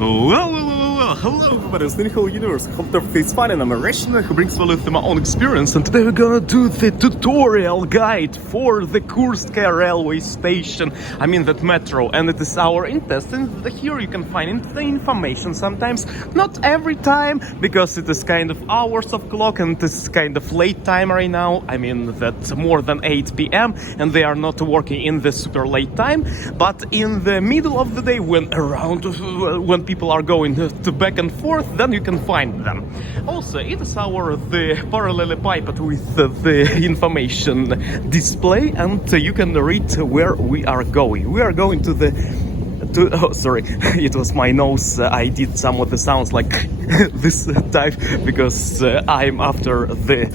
Well, hello everybody, it's Hello Universe, hope everything's fine, and I'm a rationer who brings value through my own experience, and today we're gonna do the tutorial guide for the Kurskaya railway station, I mean that metro, and it is our test, and here you can find the information sometimes, not every time, because it is kind of hours of clock, and it is kind of late time right now, I mean that more than 8 p.m, and they are not working in the super late time, but in the middle of the day, when people are going to back and forth, then you can find them. Also, it is the parallelepiped with the information display, and you can read where we are going. We are going oh, sorry, it was my nose. I did some of the sounds like this type because I'm after the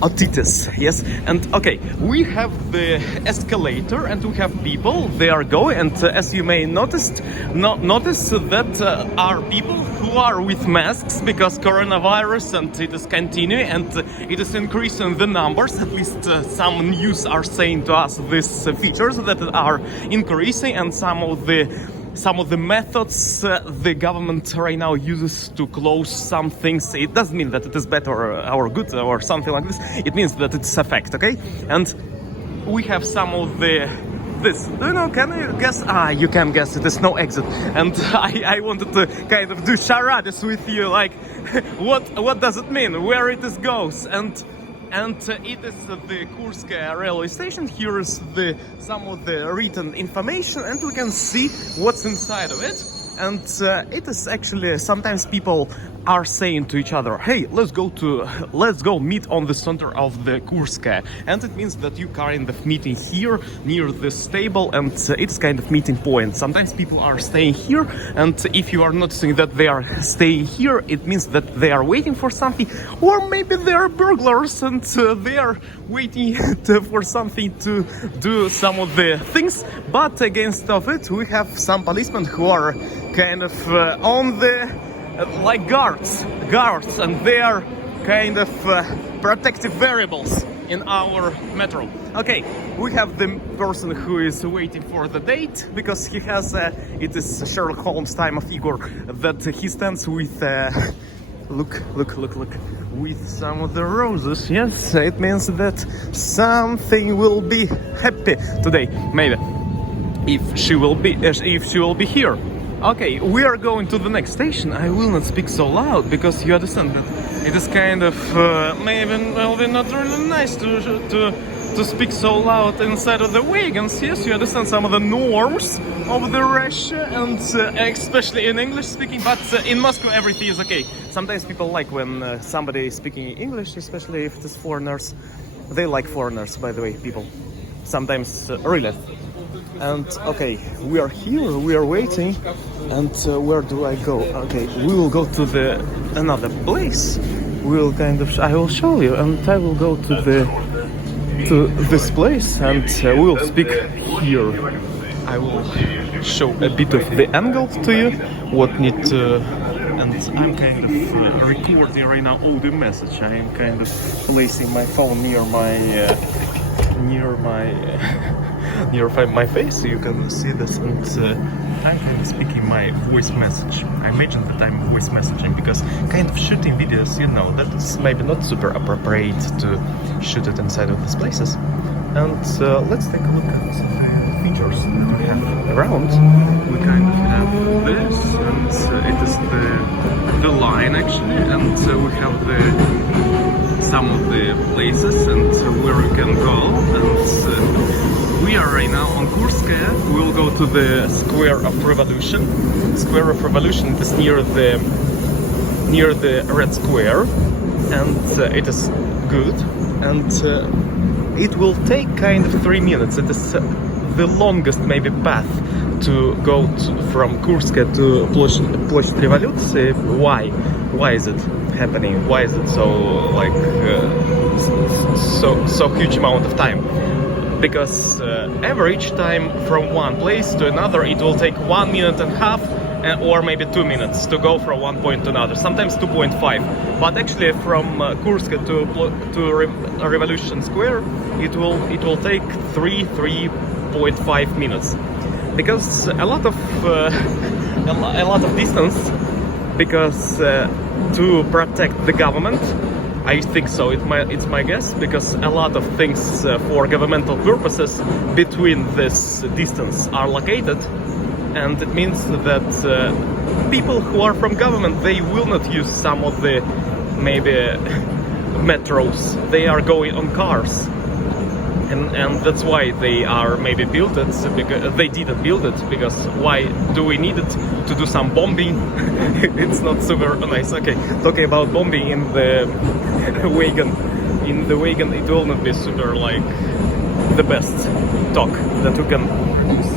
otitis, yes. And okay, we have the escalator and we have people, they are going, and as you may notice that are people who are with masks because coronavirus, and it is continuing, and it is increasing the numbers. At least some news are saying to us these features that are increasing, and some of the methods the government right now uses to close some things, it doesn't mean that it is better or good or something like this. It means that it's a fact, okay? And we have some of this. Do you know, can you guess? You can guess, it is no exit. And I wanted to kind of do charades with you, like, what does it mean? Where it is goes? And it is the Kurskaya railway station. Here is some of the written information, and we can see what's inside of it. And it is actually, sometimes people are saying to each other, hey, let's go meet on the center of the Kurskaya, and it means that you kind of meeting here near the stable, and it's kind of meeting point. Sometimes people are staying here, and if you are noticing that they are staying here, it means that they are waiting for something, or maybe they are burglars and they are waiting for something to do some of the things. But against of it, we have some policemen who are kind of on the like guards, and they are kind of protective variables in our metro. Okay, we have the person who is waiting for the date, because he has it is Sherlock Holmes time of Igor, that he stands with look with some of the roses. Yes, it means that something will be happy today, maybe, if she will be here. Okay, we are going to the next station. I will not speak so loud because you understand that it is kind of maybe will be not really nice to speak so loud inside of the wagons. Yes, you understand some of the norms of the Russia, and especially in English speaking. But in Moscow everything is okay. Sometimes people like when somebody is speaking English, especially if it is foreigners. They like foreigners, by the way, people. Sometimes really. And okay, we are here, we are waiting, and where do I go? Okay, we will go to another place. We'll I will show you, and I will go to this place, and we will speak here. I will show a bit of the angle to you, and I'm kind of recording right now audio message. I am kind of placing my phone near my face, so you can see this, and I'm kind of speaking my voice message. I imagine that I'm voice messaging because kind of shooting videos, you know, that is maybe not super appropriate to shoot it inside of these places. And let's take a look at some features that we have around. We kind of have this, and it is the line actually, and we have some of the places and where you can go, and we are right now on Kurskaya. We will go to the Square of Revolution. Square of Revolution is near the Red Square, and it is good, and it will take kind of 3 minutes. It is the longest maybe path to go from Kurskaya to Площадь Революции. Why is it happening? Why is it so like so huge amount of time? Because average time from one place to another, it will take 1.5 minutes or maybe 2 minutes to go from one point to another, sometimes 2.5. But actually from Kurskaya to Revolution Square, it will take 3.5 minutes. because a lot of a lot of distance, because to protect the government. I think so. It's my guess, because a lot of things for governmental purposes between this distance are located, and it means that people who are from government, they will not use some of the maybe metros. They are going on cars, and that's why they are maybe built it, because they didn't build it, because why do we need it to do some bombing? It's not super nice. Okay, talking about bombing in the wagon, it will not be super like the best talk that you can use.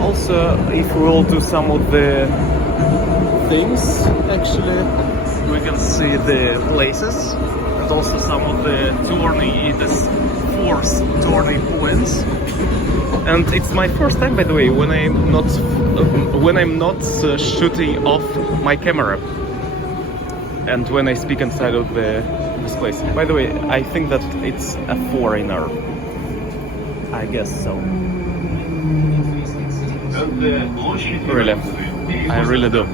Also, if we will do some of the things, actually we can see the places, and also some of the turning, it is force turning points. And it's my first time, by the way, when I'm not shooting off my camera, and when I speak inside of this place. By the way, I think that it's a foreigner. I guess so. Really, I really do.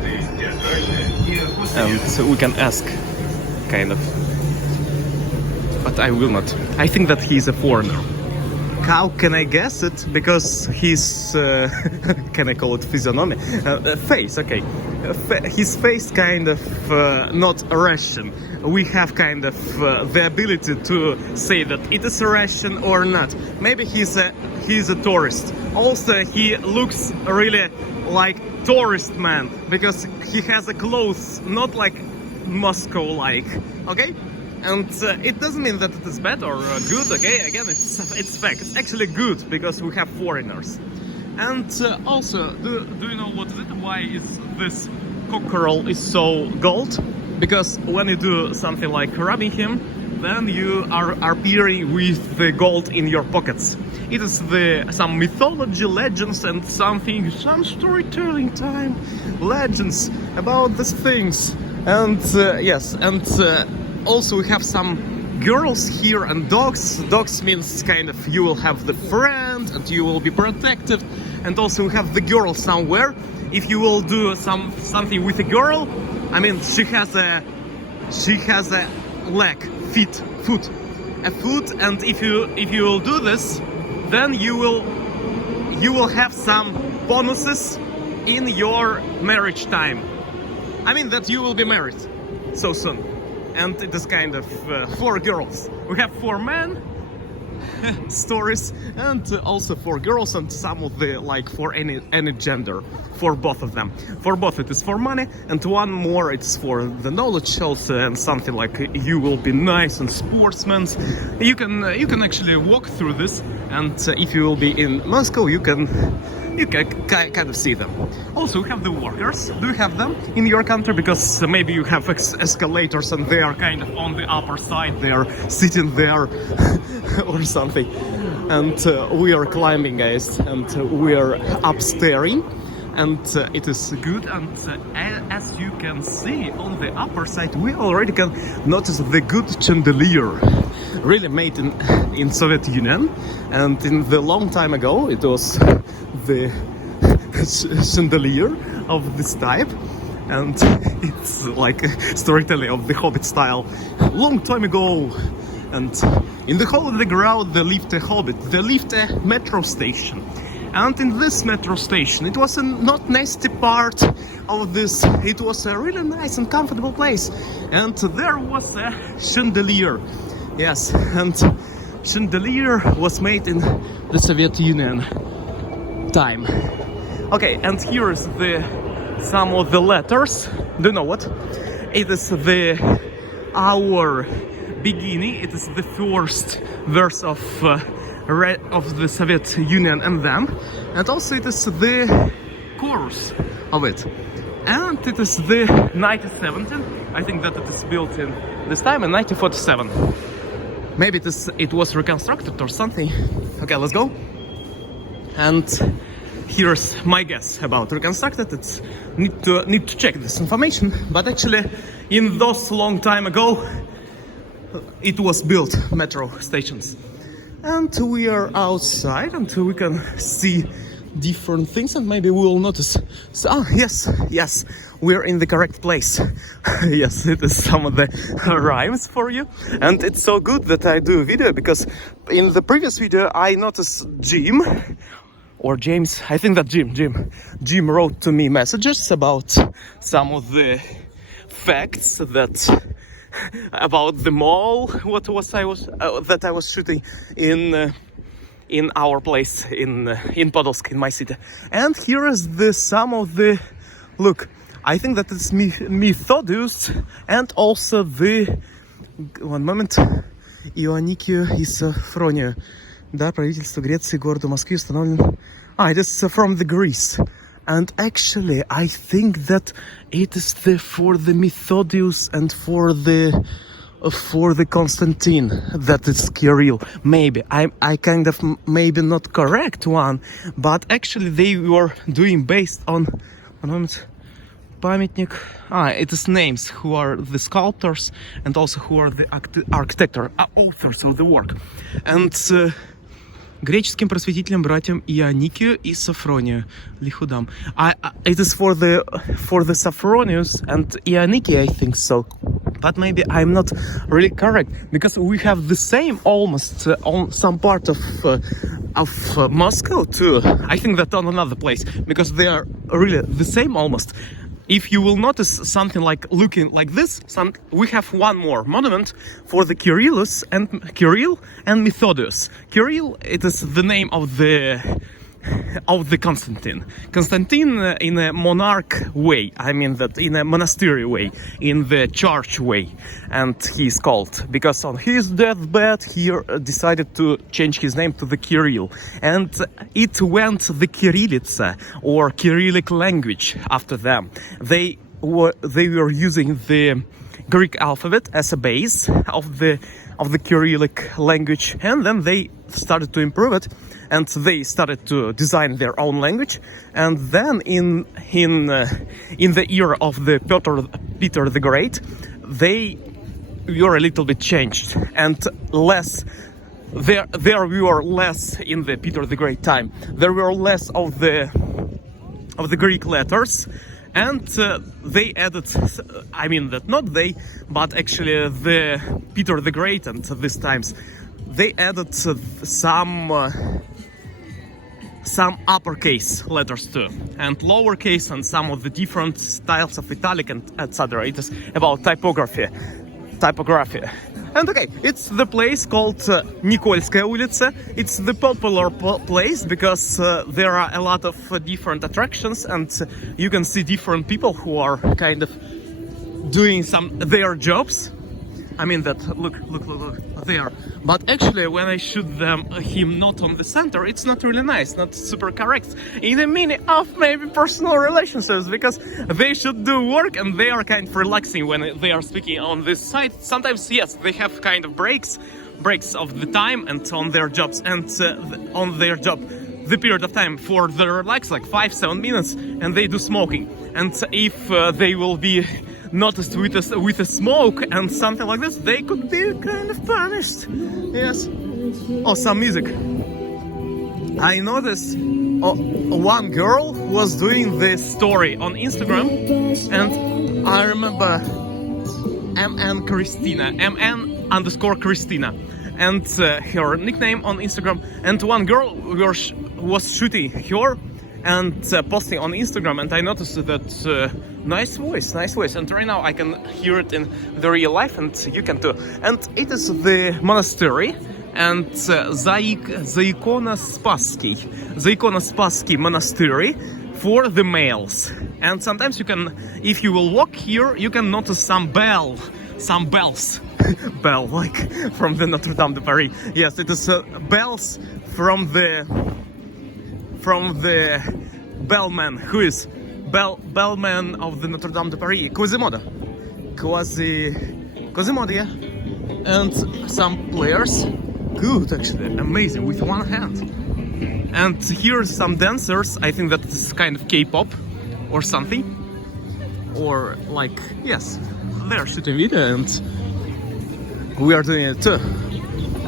And so we can ask, kind of. But I will not. I think that he's a foreigner. How can I guess it? Because his, can I call it physiognomy? Face, okay. His face kind of not Russian. We have kind of the ability to say that it is Russian or not. Maybe he's a tourist. Also, he looks really like tourist man, because he has a clothes not like Moscow-like. Okay. And it doesn't mean that it is bad or good, okay? Again, it's fact. It's actually good, because we have foreigners. And also, do you know what is it? Why is this cockerel is so gold? Because when you do something like robbing him, then you are appearing with the gold in your pockets. It is some mythology, legends, and some storytelling time, legends about these things. And yes, and also we have some girls here and dogs. Dogs means kind of you will have the friend and you will be protected. And also we have the girl somewhere. If you will do something with a girl, I mean she has a leg, foot, and if you will do this, then you will have some bonuses in your marriage time. I mean that you will be married so soon. And it is kind of 4 girls. We have 4 men stories, and also 4 girls, and some of the like for any gender, for both of them. For both it is for money, and one more it's for the knowledge also, and something like you will be nice and sportsmen. You can actually walk through this, and if you will be in Moscow, you can kind of see them. Also, we have the workers. Do you have them in your country? Because maybe you have escalators and they are kind of on the upper side. They are sitting there or something. And we are climbing, guys, and we are upstairs. And it is good. And as you can see on the upper side, we already can notice the good chandelier, really made in Soviet Union. And in the long time ago, it was the chandelier of this type, and it's like a storytelling of the Hobbit style, long time ago. And in the hole of the ground there lived a hobbit, there lived a metro station, and in this metro station it was a not nasty part of this, it was a really nice and comfortable place, and there was a chandelier. Yes, and chandelier was made in the Soviet Union time. Okay, and here is some of the letters. Do you know what? It is our beginning. It is the first verse of the Soviet Union and them, and also it is the chorus of it. And it is the 1917. I think that it is built in this time in 1947. Maybe it was reconstructed or something. Okay, let's go. And here's my guess about reconstructed. It's need to check this information, but actually in those long time ago it was built metro stations. And we are outside and we can see different things, and maybe we will notice. So, yes, we're in the correct place. Yes, it is some of the rhymes for you, and it's so good that I do a video, because in the previous video I noticed Jim or James, I think that Jim wrote to me messages about some of the facts that about the mall that I was shooting in our place in Podolsk, in my city. And here is the some of the look. I think that it's Methodius, and also the one moment, Ионикию и Софронию. Да, правительство Греции городу Москве установлено. It is from the Greece. And actually, I think that it is for the Methodius and for the Constantine that is Kirill. Maybe I kind of maybe not correct one, but actually they were doing based on one moment. Памятник. It is names who are the sculptors and also who are the authors of the work. And греческим просветителям братьям Ионикию и Софронию Лихудам. It is for the Sophronius and Ioniki, I think so. But maybe I'm not really correct, because we have the same almost on some part of Moscow too. I think that on another place, because they are really the same almost. If you will notice something like looking like this, we have one more monument for the Kirill and Methodius. Kirill, it is the name of the Constantine. Constantine in a monarch way, I mean that in a monastery way, in the church way, and he is called because on his deathbed he decided to change his name to the Kirill, and it went the Kirillitsa or Cyrillic language after them. They were using the Greek alphabet as a base of the Cyrillic language, and then they started to improve it, and they started to design their own language. And then in the era of the Peter the Great, they were a little bit changed, and less there we were less in the Peter the Great time. There were less of the Greek letters. And they added, I mean that not they, but actually the Peter the Great and these times, they added some uppercase letters too, and lowercase, and some of the different styles of italic and etc. It is about typography. And okay, it's the place called Nikolskaya улица. It's the popular place because there are a lot of different attractions, and you can see different people who are kind of doing their jobs. I mean that look there. But actually, when I shoot him not on the center, it's not really nice, not super correct. In the meaning of maybe personal relationships, because they should do work and they are kind of relaxing when they are speaking on this side. Sometimes, yes, they have kind of breaks of the time and on their jobs, and on their job the period of time for the relax, like 5-7 minutes, and they do smoking. And if they will be noticed with a smoke and something like this, they could be kind of punished. Yes. Oh, some music. I noticed one girl was doing this story on Instagram, and I remember MN_Christina, and her nickname on Instagram. And one girl was shooting her and posting on Instagram, and I noticed that nice voice, and right now I can hear it in the real life, and you can too. And it is the monastery, and Zaikonospasky monastery for the males. And sometimes you can, if you will walk here, you can notice some bells bell, like from the Notre Dame de Paris. Yes, it is bells from the bellman, who is bellman of the Notre Dame de Paris, Quasimodo, yeah. And some players, good actually, amazing, with one hand. And here are some dancers. I think that this is kind of K-pop or something, or like, yes, they're shooting video and we are doing it too.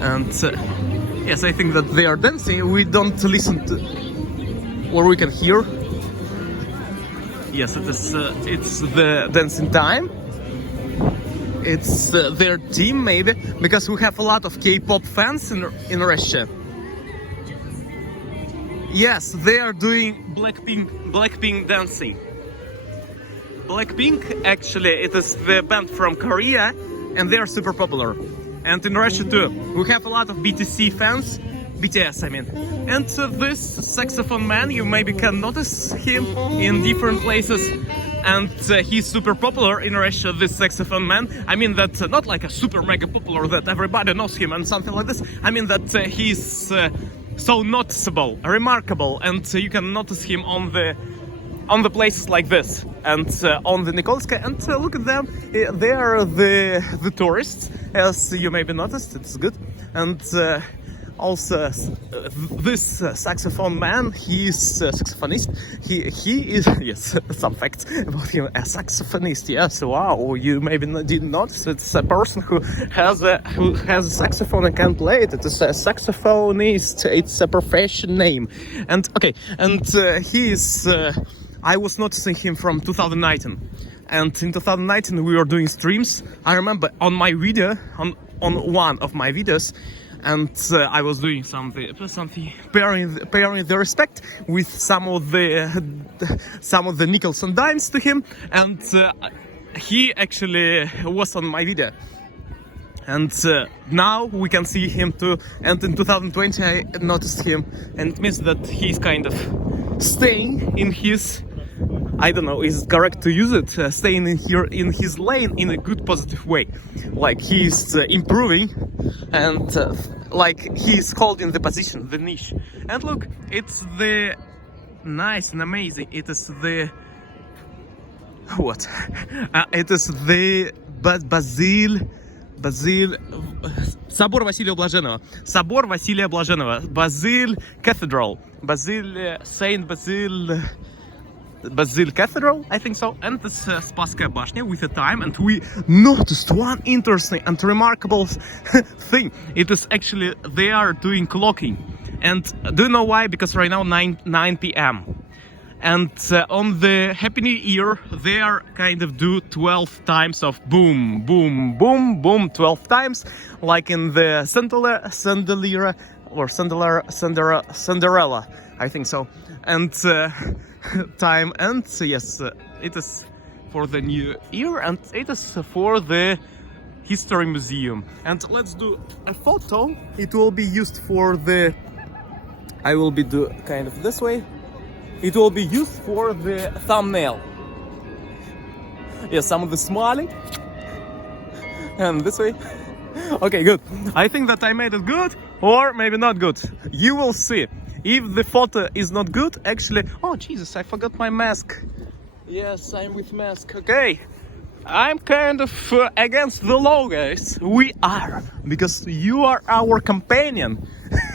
And yes, I think that they are dancing. We don't listen to. where we can hear. Yes, it's the dancing time. It's their team maybe, because we have a lot of K-pop fans in Russia. Yes, they are doing Blackpink dancing. Blackpink, actually, it is the band from Korea, and they are super popular. And in Russia too, we have a lot of BTS I mean. And this saxophone man, you maybe can notice him in different places. And he's super popular in Russia, this saxophone man. I mean that not like a super mega popular that everybody knows him and something like this. I mean that he's so noticeable, remarkable, and you can notice him on the places like this and on the Nikolskaya. And look at them, they are the tourists, as you maybe noticed. It's good. And also this saxophone man, he's a saxophonist. He is, yes, some facts about him, a saxophonist. Yes, wow, you maybe didn't notice. It's a person who has a saxophone and can play it. It's a saxophonist. It's a profession name. And okay, and he is I was noticing him from 2019, and in 2019 we were doing streams. I remember on my video, on one of my videos, and I was doing something pairing the respect with some of the nickels and dimes to him, and he actually was on my video. And now we can see him too. And in 2020 I noticed him, and it means that he's kind of staying in his, I don't know, is it correct to use it, staying in here in his lane in a good positive way. Like he's improving, and like he's holding the position, the niche. And look, it's the nice and amazing. It is the what? It is the Собор Василия Блаженного. Собор Василия Блаженного. Basil Cathedral. Saint Basil Cathedral, I think so. And this Spasskaya Bashня with a time. And we noticed one interesting and remarkable thing. It is actually, they are doing clocking. And do you know why? Because right now 9 p.m. And on the Happy New Year, they are kind of do 12 times of boom, boom, boom, boom, 12 times, like in the Cinderella, I think so. And time, and yes, it is for the New Year, and it is for the History Museum. And let's do a photo. It will be used for the, I will be do kind of this way. It will be used for the thumbnail. Yes, some of the smiling. And this way. Okay, good. I think that I made it good, or maybe not good. You will see. If the photo is not good, actually... Oh, Jesus, I forgot my mask. Yes, I'm with mask. Okay. I'm kind of against the law, guys. We are. Because you are our companion.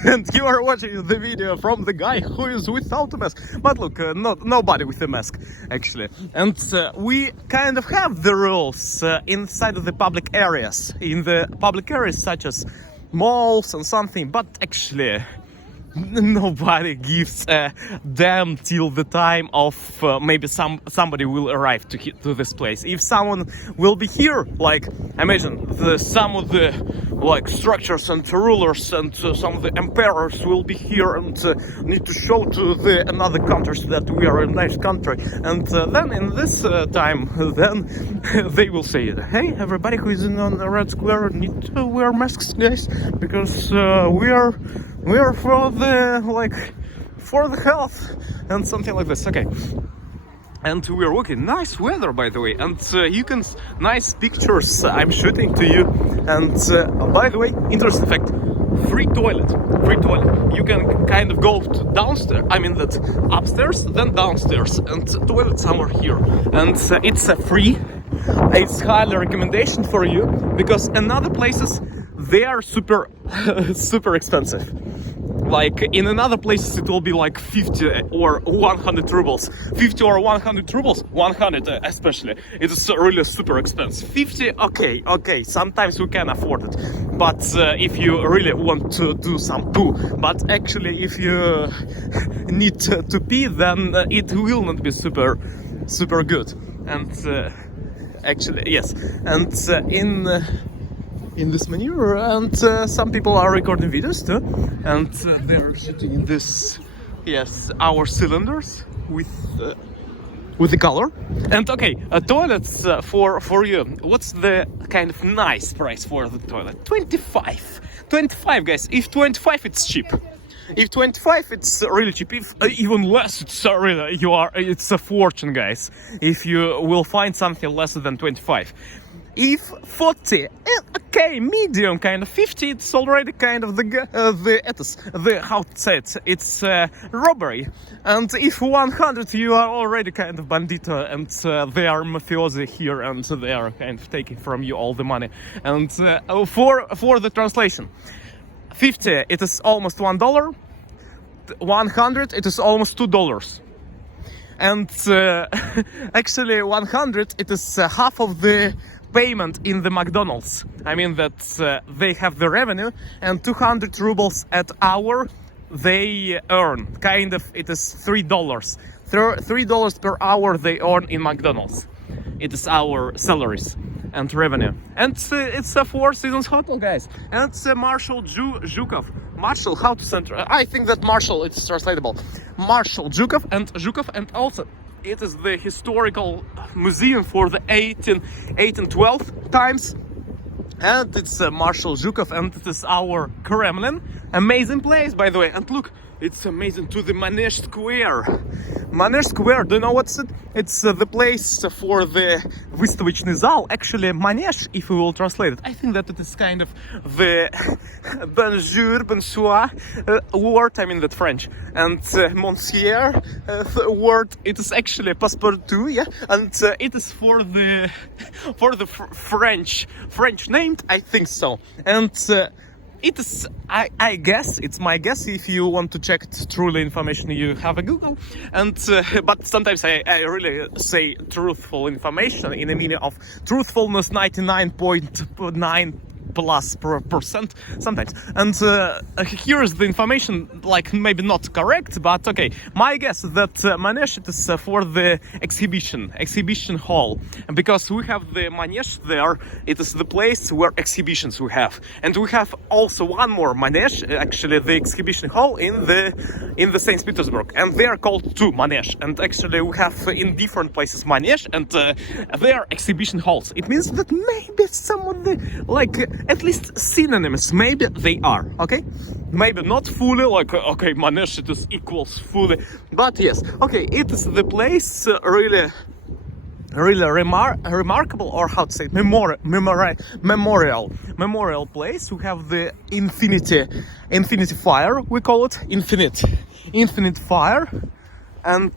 And you are watching the video from the guy who is without a mask. But look, nobody with a mask, actually. And we kind of have the rules inside of the public areas. In the public areas such as malls and something. But actually, nobody gives a damn till the time of maybe somebody will arrive to this place. If someone will be here, like imagine some of the like structures and rulers and some of the emperors will be here and need to show to the another countries that we are a nice country. And then in this time, then they will say, hey, everybody who is in on the Red Square need to wear masks, guys, because we are for the for the health and something like this. Okay. And we're walking. Nice weather, by the way, and you can nice pictures I'm shooting to you. And by the way, interesting fact: free toilet. You can kind of go to downstairs. I mean that upstairs, then downstairs, and toilet somewhere here. And it's a free. It's highly recommendation for you, because in other places they are super expensive. Like in another places it will be like 50 or 100 rubles. 50 or 100 rubles, 100 especially. It is really super expensive. 50, okay, sometimes we can afford it. but if you really want to do some poo. But actually, if you need to pee, then it will not be super good. And actually, yes, and in this manure, and some people are recording videos too, and they're shooting in this, yes, our cylinders with the color. And okay, toilets for you. What's the kind of nice price for the toilet? 25 guys. If 25, it's cheap. If 25, it's really cheap. If even less, it's really it's a fortune, guys. If you will find something less than 25. If 40, okay, medium kind of 50, it's already kind of the how to say it, it's robbery. And if 100, you are already kind of bandito, and they are mafiosi here, and they are kind of taking from you all the money. And for the translation, 50, it is almost $1. 100, it is almost $2. And actually 100, it is half of the payment in the McDonald's. I mean that they have the revenue, and 200 rubles at hour they earn. Kind of, it is $3. $3 per hour they earn in McDonald's. It is our salaries and revenue. And it's a Four Seasons hotel, guys. And it's Marshal Zhukov. Marshal, how to send? I think that Marshal, it's translatable. Marshal Zhukov, and also it is the historical museum for the 1812 times. And it's Marshal Zhukov, and it is our Kremlin. Amazing place, by the way. And look, it's amazing to the Manege Square. Manege Square, do you know what's it? It's the place for the выставочный зал. Actually, Manege, if we will translate it, I think that it is kind of the bonsoir word, I mean that French. And monsieur word, it is actually passepartout, yeah? And it is for the French named, I think so. And it is, I guess, it's my guess. If you want to check truly information, you have a Google. And but sometimes I really say truthful information in the meaning of truthfulness 99.9 plus percent sometimes. And here is the information, like maybe not correct, but okay. My guess is that Manege is for the exhibition hall, and because we have the Manege there, it is the place where exhibitions we have, and we have also one more Manege, actually the exhibition hall in the St. Petersburg, and they are called two Manege. And actually we have in different places Manege, and they are exhibition halls. It means that maybe some of the, like, at least synonyms, maybe they are, okay? Maybe not fully, like, okay, Manege, it is equals fully, but yes, okay, it is the place really remarkable, or how to say it, memorial place. We have the infinity fire, we call it infinite fire. And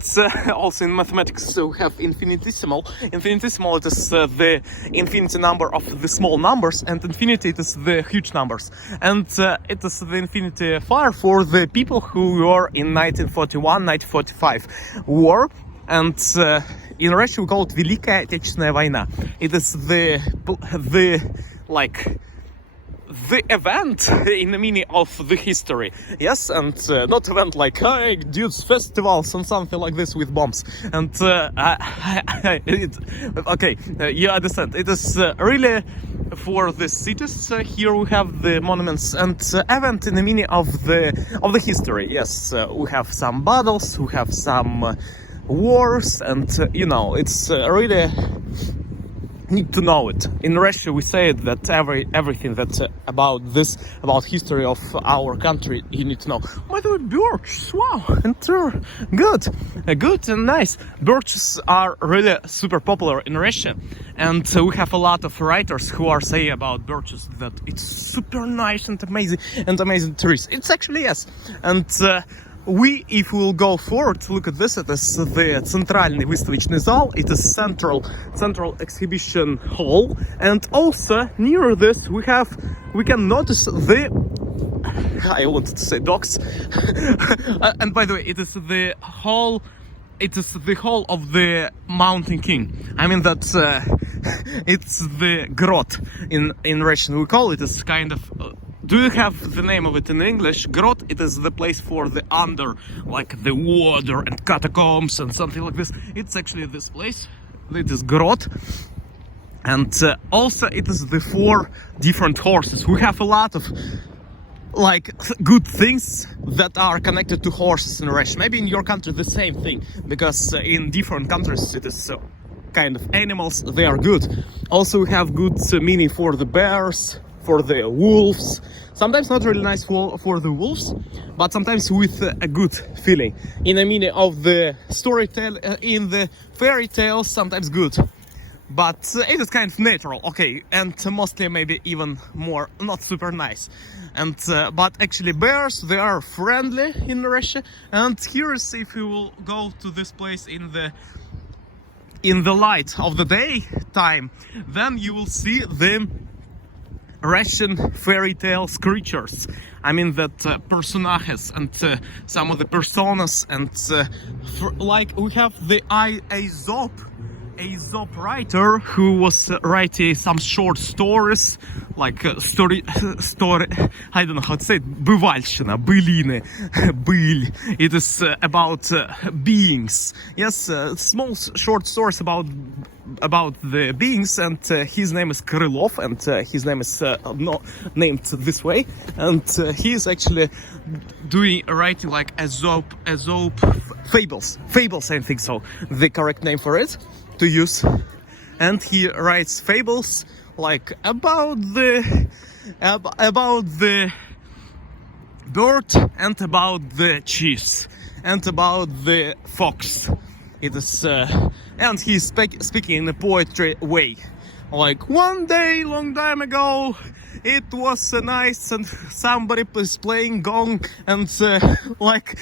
also in mathematics, we have infinitesimal. Infinitesimal, it is the infinity number of the small numbers, and infinity, it is the huge numbers. And it is the infinity fire for the people who were in 1941-1945 war. And in Russia we call it Великая Отечественная война. It is the event in the meaning of the history, yes, and not event like, hey, dudes, festivals and something like this with bombs. And okay, you understand, it is really for the cities. Here we have the monuments and event in the meaning of the history. Yes, we have some battles, we have some wars, and you know, it's really need to know it. In Russia we say it, that everything that's about history of our country you need to know. By the way, birches, wow, and good and nice. Birches are really super popular in Russia, and we have a lot of writers who are saying about birches that it's super nice and amazing trees. It's actually, yes. And if we will go forward, look at this, it is the Центральный выставочный зал, it is central exhibition hall, and also near this we can notice I wanted to say docks, and by the way, it is the hall of the Mountain King. I mean that it's the grot in Russian. We call it as kind of. Do you have the name of it in English? Grot. It is the place for the under, like the water and catacombs and something like this. It's actually this place. It is grot. And also it is the 4 different horses. We have a lot of like good things that are connected to horses in Russia. Maybe in your country the same thing, because in different countries it is kind of animals, they are good. Also we have good meaning for the bears, for the wolves. Sometimes not really nice for the wolves, but sometimes with a good feeling. In the meaning of the storytelling, in the fairy tales, sometimes good. But it is kind of natural, okay, and mostly maybe even more not super nice. And but actually bears, they are friendly in Russia. And here is, if you will go to this place in the light of the day time, then you will see the Russian fairy tale creatures. I mean that personajes and some of the personas, and like we have the Aesop writer who was writing some short stories, like story. I don't know how to say it. Бывальщина, былины, быль. It is about beings. Yes, small short stories about the beings, and his name is Krylov, and his name is named this way, and he is actually writing like Aesop fables, I think so, the correct name for it to use. And he writes fables like about the bird, and about the cheese, and about the fox. It is and he's speaking in a poetry way, like one day long time ago it was nice, and somebody is playing gong, and like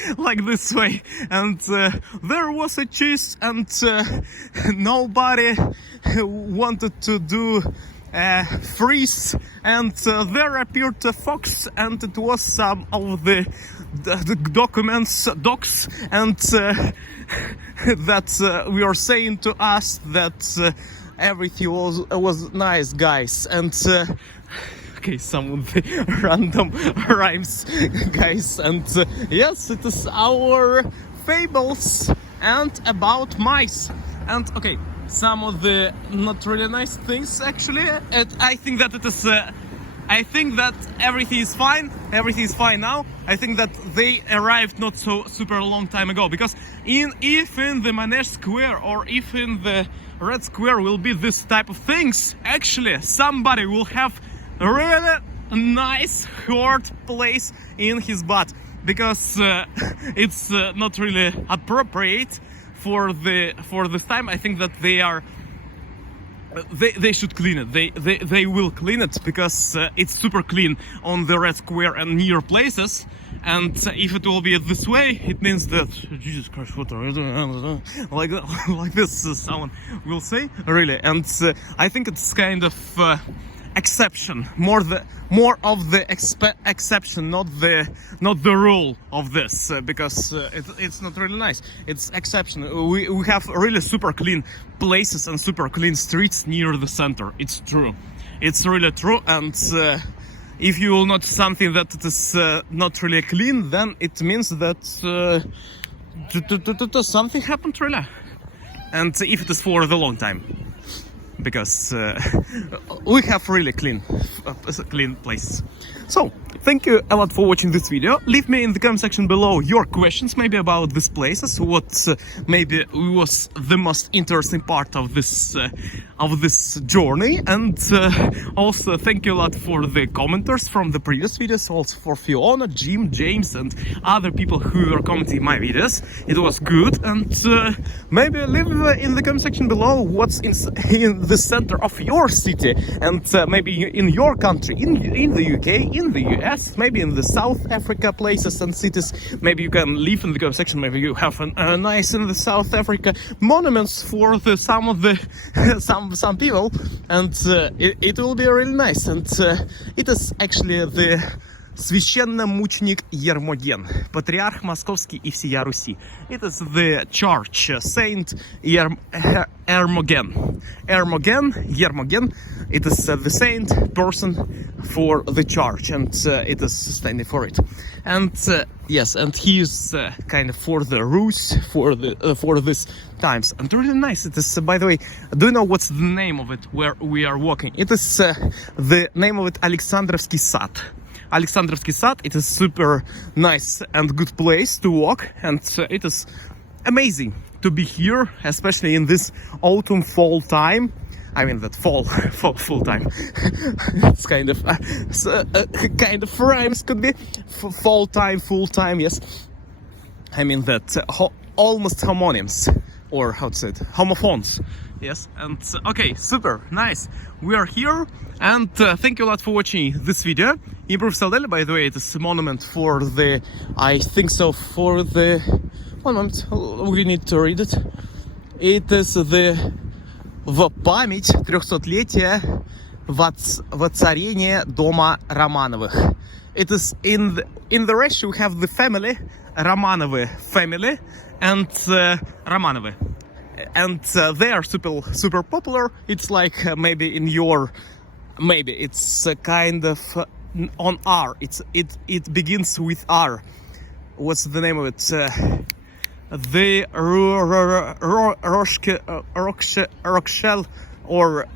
this way, and there was a cheese, and nobody wanted to do freeze, and there appeared a fox, and it was some of the docs, and that we are saying to us that everything was nice, guys. And okay, some of the random rhymes, guys. And yes, it is our fables and about mice. And okay, some of the not really nice things actually. I think that it is. I think that everything is fine. Everything is fine now. I think that they arrived not so super long time ago, because if in the Manege Square or if in the Red Square will be this type of things, actually somebody will have a really nice hard place in his butt, because it's not really appropriate for this time. I think that they are. They should clean it. They will clean it, because it's super clean on the Red Square and near places. And if it will be this way, it means that Jesus Christ, what are you doing? Like this, someone will say, really. And I think it's kind of exception, more of the exception, not the rule of this, because it's not really nice. It's exception. We have really super clean places and super clean streets near the center. It's true. It's really true. And if you will notice something that it is not really clean, then it means that something happened really. And if it is for the long time, because we have really clean places. So thank you a lot for watching this video. Leave me in the comment section below your questions, maybe about these places, what maybe was the most interesting part of this journey. And also thank you a lot for the commenters from the previous videos, also for Fiona, Jim, James, and other people who are commenting my videos. It was good. And maybe leave in the comment section below what's in the center of your city, and maybe in your country, in the UK, in the US, maybe in the South Africa places and cities. Maybe you can leave in the comment section. Maybe you have a nice in the South Africa monuments for some of the some people, and it will be really nice. And it is actually the Священномученик Ермоген, Patriarch Moskovsky и всея Руси. It is the church, Saint Ermogen. Yermogen. It is the saint person for the church, and it is standing for it. And yes, and he is kind of for the Rus, for this times. And really nice. It is, by the way, do you know what's the name of it where we are walking? It is the name of it Alexandrovsky Sad. Alexandrovsky Sad. It is super nice and good place to walk, and it is amazing to be here, especially in this autumn fall time. I mean that fall time. It's kind of rhymes could be fall time, full time. Yes, I mean that almost homonyms, or how to say it, homophones. Yes, and okay, super nice. We are here, and thank you a lot for watching this video. Improve Saldeli, by the way, it is a monument for the, I think so, for the, one moment, we need to read it. It is the в память 300-летия воцарения дома Романовых. It is in the Russia we have the family Romanovы family and Romanovы, and they are super popular. It's like maybe in your, maybe it's kind of on R. It begins with R. What's the name of it? The Rochelle, or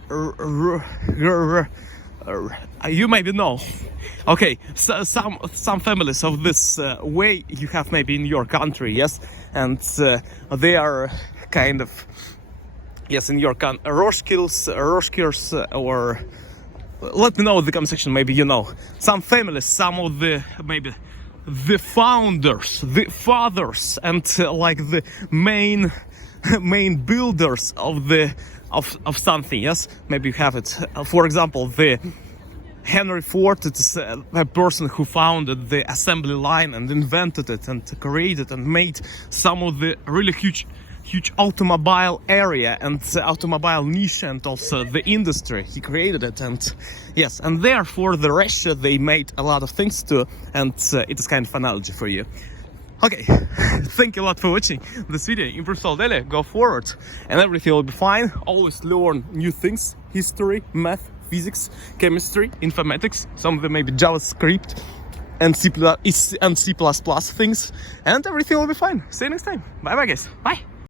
you maybe know. Okay, so some families of this way you have maybe in your country, yes, and they are kind of, yes, in your country, Roshkils, or let me know in the comment section, maybe you know some families, some of the maybe the founders, the fathers, and like the main builders of something. Yes, maybe you have it. For example, the Henry Ford. It is a person who founded the assembly line and invented it and created and made some of the really huge automobile area and automobile niche, and also the industry. He created it, and yes, and therefore the Russia they made a lot of things too, and it is kind of analogy for you. Okay, thank you a lot for watching this video. Improve Saldeli, go forward, and everything will be fine. Always learn new things: history, math, physics, chemistry, informatics. Some of them maybe JavaScript and C++ things, and everything will be fine. See you next time. Bye bye, guys. Bye.